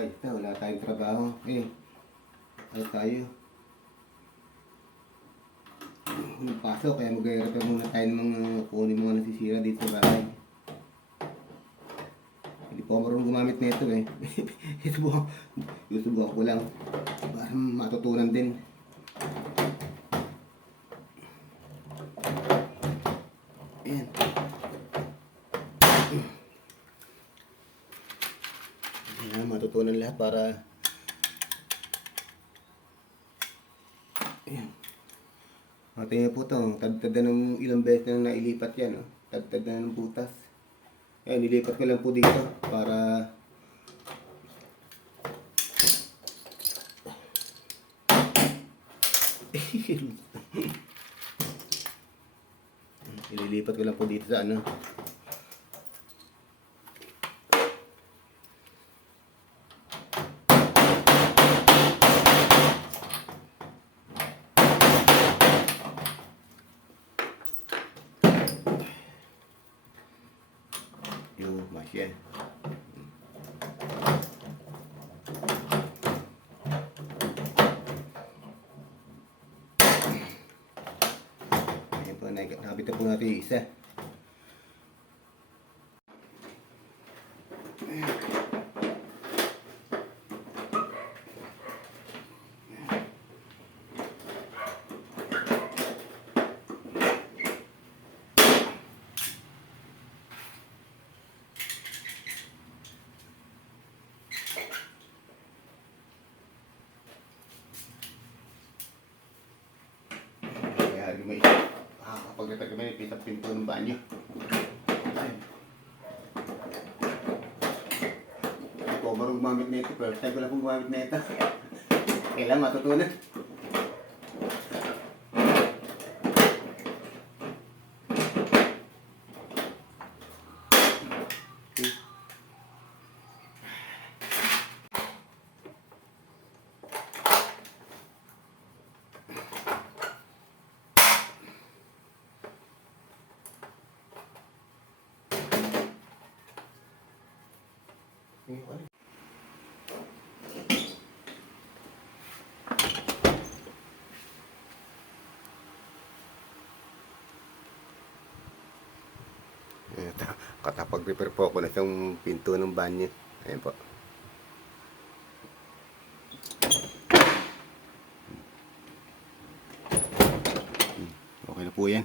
guys, wala tayong trabaho. Ano tayo? Pasok, kaya mag-repair muna tayo ng mga kunin mga nasisira dito sa bahay. Hindi po ako marunong gumamit nito eh. Susubukan ko lang para matutunan din. Ayan. Ayan, matutunan lahat para ayan. Tingnan po ito, tad-tad na ng ilang beses na nailipat yan. Oh. Tad-tad na ng butas. Ayan, nilipat ko lang po dito para ililipat ko lang po dito sa ano. Yung masya. Ayan po, nakabit na po natin yung isa. May kapag repair kami, pinto ng banyo. Ako marunong gumamit na ito, first time ko lang pong gumamit na ito. Kailangan matutunan. Ito, katapag-repair po ako na itong pinto ng banyo. Ayan po. Okay na po yan.